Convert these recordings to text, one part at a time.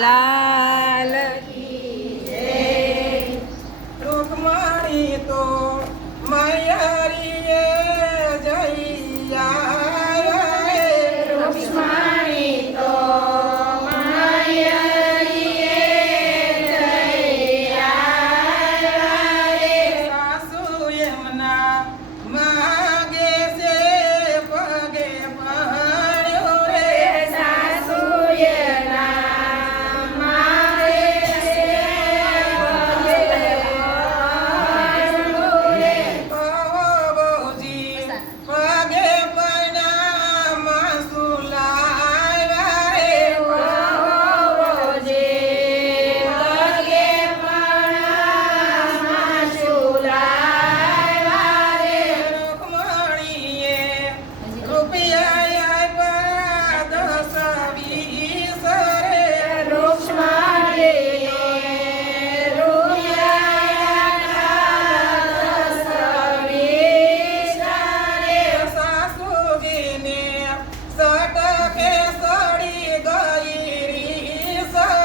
લાલ રૂકમણી તો મૈયારીએ જઈયા રૂક્ષ્મણી તો મૈયારીએ જઈયા રે. સાસુ એમના માગે છે પગે પડ્યો રે સાસુએ પગે પૈણા માસુ લાવ્યા રે રૂકમણીએ રૂપિયા આપ્યા 10-20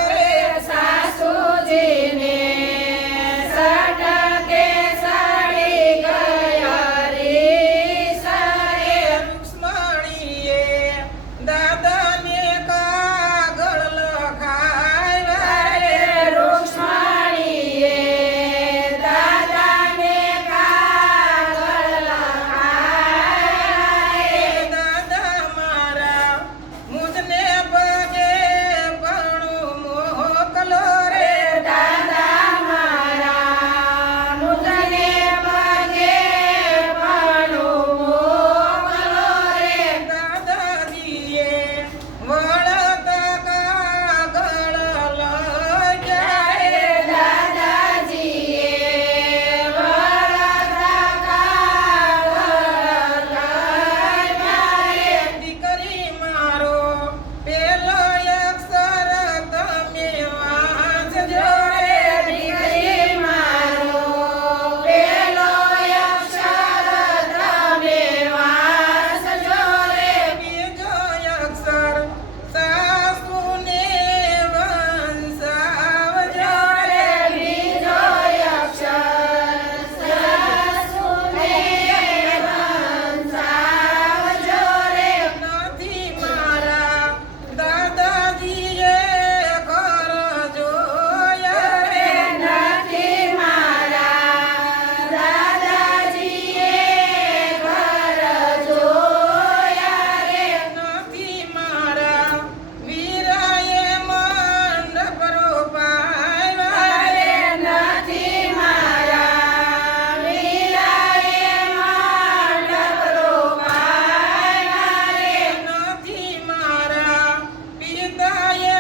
રે સાસુજીને સટકે સડી ગઈ રીસ રે રૂક્ષ્મણીએ દાદાને કાગળ લખાવ્યા રે દાદા મારા મુજને પગે પણું મોકલો રે દાદાજીએ વળત કાગળ લખ્યા રે દીકરી મારો પેલો અક્ષર તમે વાંચજો રે બીજો અક્ષર સાસુને વંશાવજો રે નથી મારા દાદાજીએ ઘર જોયા રે નથી મારા વીરાએ મંડપ રોપાવ્યા રે નથી મારા પિતાએ